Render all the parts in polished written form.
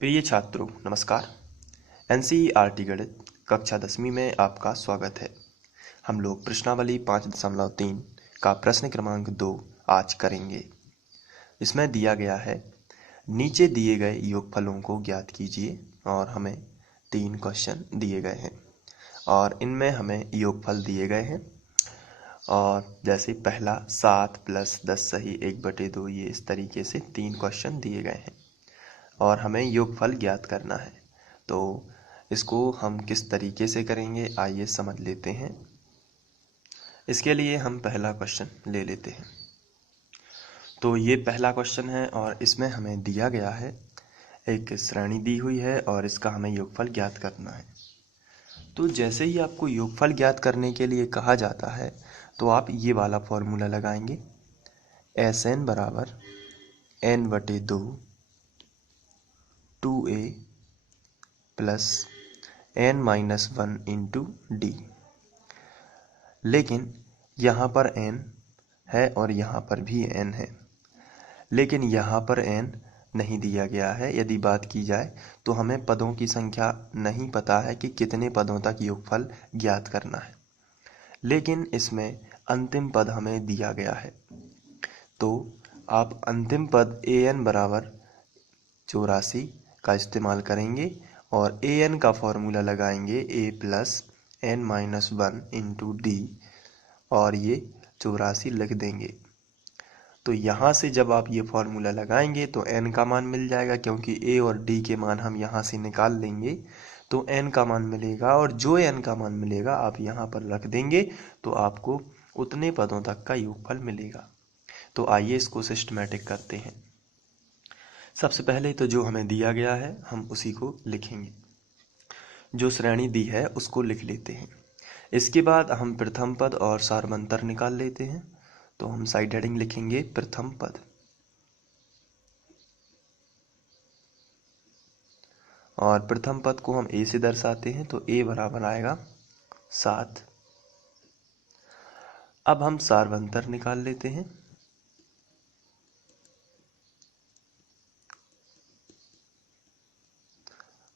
प्रिय छात्रों नमस्कार। एनसीईआरटी गणित कक्षा 10वीं में आपका स्वागत है। हम लोग प्रश्नावली 5.3 का प्रश्न क्रमांक 2 आज करेंगे। इसमें दिया गया है, नीचे दिए गए योगफलों को ज्ञात कीजिए और हमें 3 क्वेश्चन दिए गए हैं और इनमें हमें योगफल दिए गए हैं। और जैसे पहला 7 + 10 सही 1/2, ये इस तरीके से 3 क्वेश्चन दिए गए हैं और हमें योगफल ज्ञात करना है। तो इसको हम किस तरीके से करेंगे आइए समझ लेते हैं। इसके लिए हम पहला क्वेश्चन ले लेते हैं। तो ये पहला क्वेश्चन है और इसमें हमें दिया गया है, एक श्रेणी दी हुई है और इसका हमें योगफल ज्ञात करना है। तो जैसे ही आपको योगफल ज्ञात करने के लिए कहा जाता है तो आप ये वाला फॉर्मूला लगाएंगे, Sn = n/2 2a + n-1 × d। लेकिन यहाँ पर n है और यहाँ पर भी n है, लेकिन यहाँ पर n नहीं दिया गया है। यदि बात की जाए तो हमें पदों की संख्या नहीं पता है कि कितने पदों तक योगफल ज्ञात करना है, लेकिन इसमें अंतिम पद हमें दिया गया है। तो आप अंतिम पद an = 84 का इस्तेमाल करेंगे और an का फॉर्मूला लगाएंगे a + n-1 × d और ये 84 लिख देंगे। तो यहाँ से जब आप ये फॉर्मूला लगाएंगे तो n का मान मिल जाएगा, क्योंकि a और d के मान हम यहाँ से निकाल लेंगे तो n का मान मिलेगा और जो n का मान मिलेगा आप यहाँ पर रख देंगे तो आपको उतने पदों तक का योगफल मिलेगा। तो आइए इसको सिस्टमेटिक करते हैं। सबसे पहले तो जो हमें दिया गया है हम उसी को लिखेंगे, जो श्रेणी दी है उसको लिख लेते हैं। इसके बाद हम प्रथम पद और सारवंतर निकाल लेते हैं। तो हम साइड हेडिंग लिखेंगे प्रथम पद और प्रथम पद को हम a से दर्शाते हैं तो a बराबर आएगा 7। अब हम सारवंतर निकाल लेते हैं।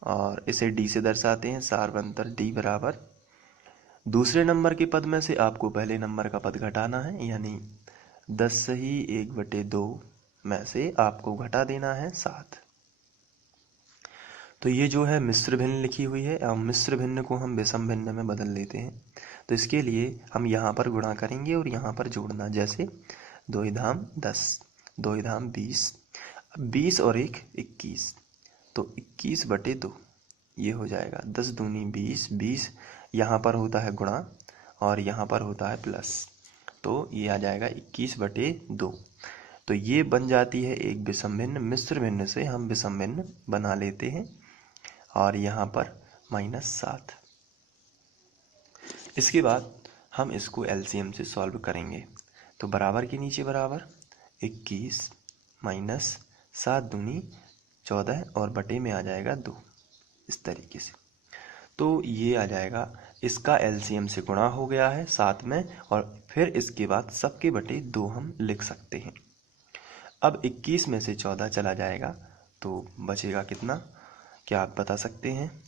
और इसे d से दर्शाते हैं, सारवंतर d बराबर दूसरे नंबर के पद में से आपको पहले नंबर का पद घटाना है, यानी 10 सही 1/2 में से आपको घटा देना है 7। तो ये जो है मिश्र भिन्न लिखी हुई है, अब मिश्र भिन्न को हम विषम भिन्न में बदल लेते हैं। तो इसके लिए हम यहाँ पर गुणा करेंगे और यहाँ पर जोड़ना, जैसे 2 × 10 2 × 20, 20 और 1 21, तो 21/2 ये हो जाएगा। 10 दूनी 20, 20 यहाँ पर होता है गुणा और यहाँ पर होता है प्लस, तो ये आ जाएगा 21/2। तो ये बन जाती है एक विषम भिन्न। मिश्र भिन्न से हम विषम भिन्न बना लेते हैं और यहाँ पर -7। इसके बाद हम इसको एलसीएम से सॉल्व करेंगे। तो बराबर के नीचे बराबर 21 - 7 दूनी 14 और बटे में आ जाएगा 2, इस तरीके से। तो ये आ जाएगा, इसका एलसीएम से गुणा हो गया है 7 में और फिर इसके बाद सबके बटे 2 हम लिख सकते हैं। अब 21 में से 14 चला जाएगा तो बचेगा कितना, क्या आप बता सकते हैं?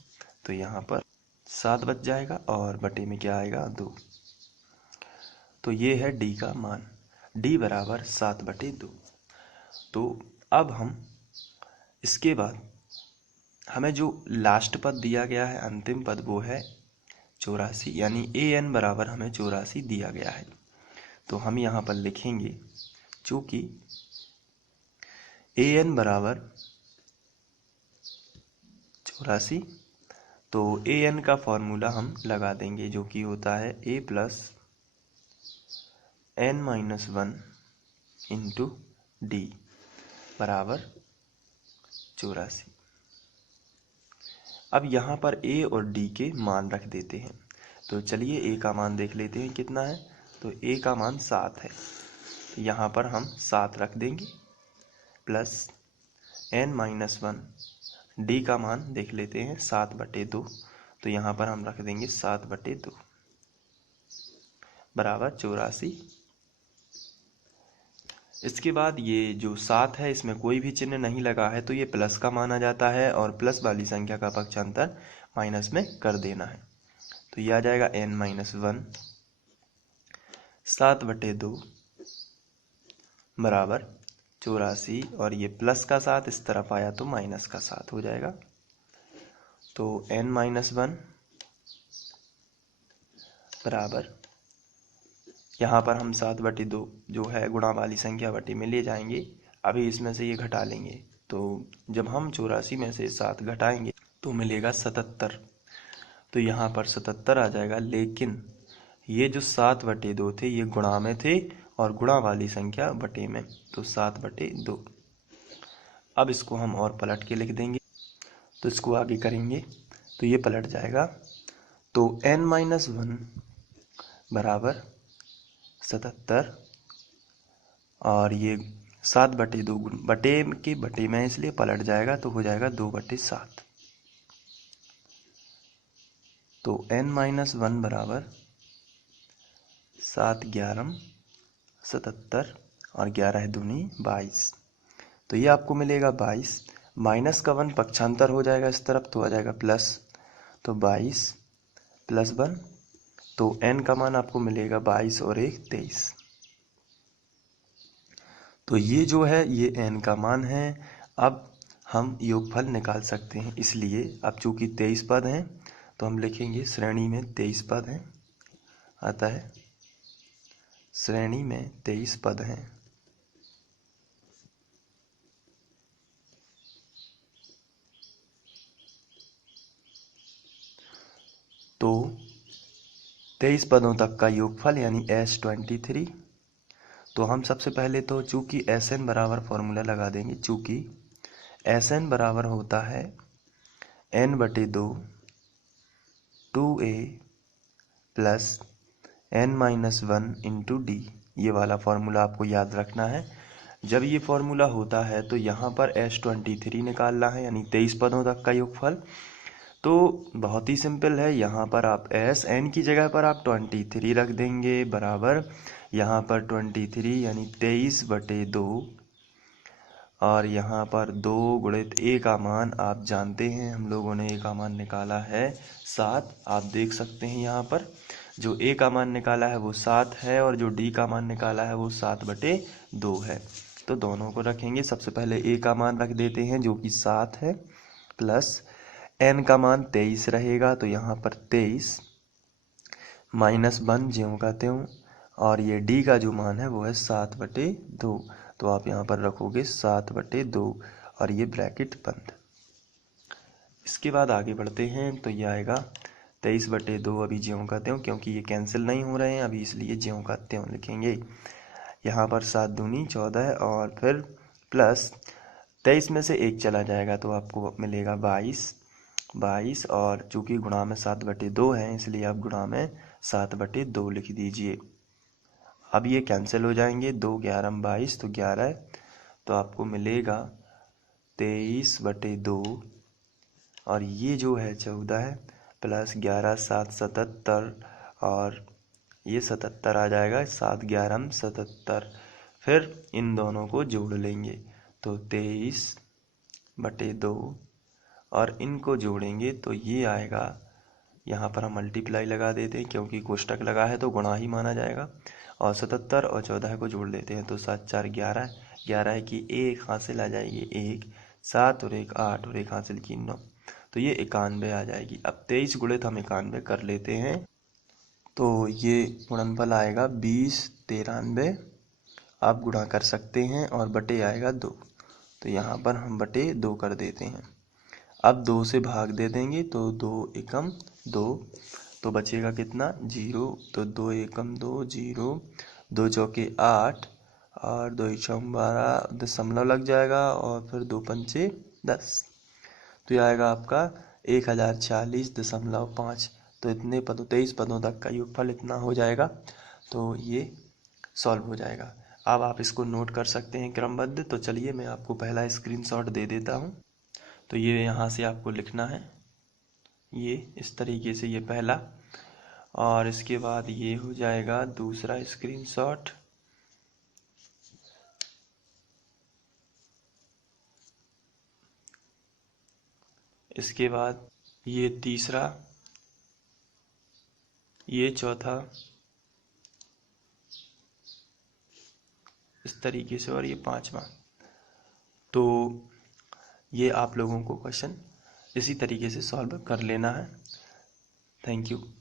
तो यहाँ पर 7 बच जाएगा और बटे में क्या आएगा 2। तो ये है d का मान, d बराबर 7/2। तो अब हम इसके बाद हमें जो लास्ट पद दिया गया है, अंतिम पद, वो है 84, यानी an बराबर हमें 84 दिया गया है। तो हम यहाँ पर लिखेंगे, चूँकि an बराबर 84, तो an का फॉर्मूला हम लगा देंगे, जो कि होता है a + n-1 × d बराबर 84। अब यहाँ पर a और d के मान रख देते हैं। तो चलिए a का मान देख लेते हैं कितना है। तो a का मान 7 है, यहाँ पर हम 7 रख देंगे प्लस n-1, d का मान देख लेते हैं 7/2, तो यहाँ पर हम रख देंगे 7/2 बराबर 84। इसके बाद ये जो 7 है इसमें कोई भी चिन्ह नहीं लगा है तो ये प्लस का माना जाता है और प्लस वाली संख्या का पक्षांतर माइनस में कर देना है। तो ये आ जाएगा n-1 7/2 बराबर 84 और ये प्लस का 7 इस तरफ आया तो माइनस का 7 हो जाएगा। तो n-1 बराबर यहाँ पर हम 7/2 जो है गुणा वाली संख्या बटे में ले जाएंगे। अभी इसमें से ये घटा लेंगे तो जब हम 84 में से 7 घटाएंगे तो मिलेगा 77। तो यहाँ पर 77 आ जाएगा, लेकिन ये जो 7/2 थे ये गुणा में थे और गुणा वाली संख्या बटे में, तो 7/2। अब इसको हम और पलट के लिख देंगे तो इसको आगे करेंगे तो ये पलट जाएगा। तो n-1 बराबर 77 और ये 7/2 बटे के बटे में इसलिए पलट जाएगा तो हो जाएगा 2/7। तो n-1 बराबर 7×11 77 और 11 दूनी 22। तो ये आपको मिलेगा 22। माइनस का 1 पक्षांतर हो जाएगा इस तरफ तो आ जाएगा प्लस, तो 22 + 1 तो n का मान आपको मिलेगा 22 और 1 23। तो ये जो है ये n का मान है। अब हम योगफल निकाल सकते हैं, इसलिए अब चूंकि 23 पद हैं तो हम लिखेंगे श्रेणी में 23 पद हैं, आता है श्रेणी में 23 पद हैं। तो 23 पदों तक का योगफल यानी S23। तो हम सबसे पहले तो चूंकि Sn बराबर फॉर्मूला लगा देंगे, चूंकि Sn बराबर होता है n/2 2a plus n-1 into d। ये वाला फॉर्मूला आपको याद रखना है। जब ये फॉर्मूला होता है तो यहाँ पर S23 निकालना है यानी 23 पदों तक का योगफल। तो बहुत ही सिंपल है, यहाँ पर आप Sn की जगह पर आप 23 रख देंगे बराबर यहाँ पर 23 यानी 23/2 और यहाँ पर 2 गुणित a का मान आप जानते हैं, हम लोगों ने a का मान निकाला है 7। आप देख सकते हैं यहाँ पर जो a का मान निकाला है वो 7 है और जो d का मान निकाला है वो 7/2 है। तो दोनों को रखेंगे। सबसे पहले a का मान रख देते हैं जो कि 7 है, प्लस n का मान 23 रहेगा तो यहाँ पर 23 -1 ज्यों का त्यों और ये d का जो मान है वो है 7/2। तो आप यहाँ पर रखोगे 7/2 और ये ब्रैकेट बंद। इसके बाद आगे बढ़ते हैं तो ये आएगा 23/2 अभी ज्यों का त्यों, क्योंकि ये कैंसिल नहीं हो रहे हैं अभी इसलिए ज्यों का त्यों लिखेंगे। यहाँ पर 7 दूनी 14 और फिर प्लस 23 में से 1 चला जाएगा तो आपको मिलेगा 22 और चूंकि गुणा में 7/2 है इसलिए आप गुणा में 7/2 लिख दीजिए। अब ये कैंसिल हो जाएंगे, 2 11 22 तो 11 तो आपको मिलेगा 23/2 और ये जो है 14 प्लस 11 7 77 और ये 77 आ जाएगा, 7 11 77। फिर इन दोनों को जोड़ लेंगे तो 23/2 और इनको जोड़ेंगे तो ये आएगा, यहाँ पर हम मल्टीप्लाई लगा देते हैं क्योंकि कोष्टक लगा है तो गुणा ही माना जाएगा और 77 और 14 को जोड़ देते हैं तो 7 4 11 11 की 1 हासिल आ जाएगी 1 7 और 1 8 और 1 हासिल की 9 तो ये 91 आ जाएगी। अब 23 गुणित हम 91 कर लेते हैं तो ये गुणनफल आएगा 20 93। आप गुणा कर सकते हैं और बटे आएगा 2 तो यहाँ पर हम बटे 2 कर देते हैं। अब 2 से भाग दे देंगे तो 2 एकम 2 तो बचेगा कितना 0 तो 2 एकम 2 0 2 चौके 8 और 2 चौक 12 दशमलव लग जाएगा और फिर 2 पंचे 10 तो ये आएगा आपका 1040.5। तो इतने पदों 23 पदों तक का योगफल इतना हो जाएगा। तो ये सॉल्व हो जाएगा। अब आप इसको नोट कर सकते हैं क्रमबद्ध। तो चलिए मैं आपको पहला स्क्रीनशॉट दे देता हूँ। तो ये यहाँ से आपको लिखना है, ये इस तरीके से ये पहला, और इसके बाद ये हो जाएगा दूसरा स्क्रीनशॉट। इसके बाद ये तीसरा, ये चौथा, इस तरीके से, और ये पांचवा। तो ये आप लोगों को क्वेश्चन इसी तरीके से सॉल्व कर लेना है। Thank you.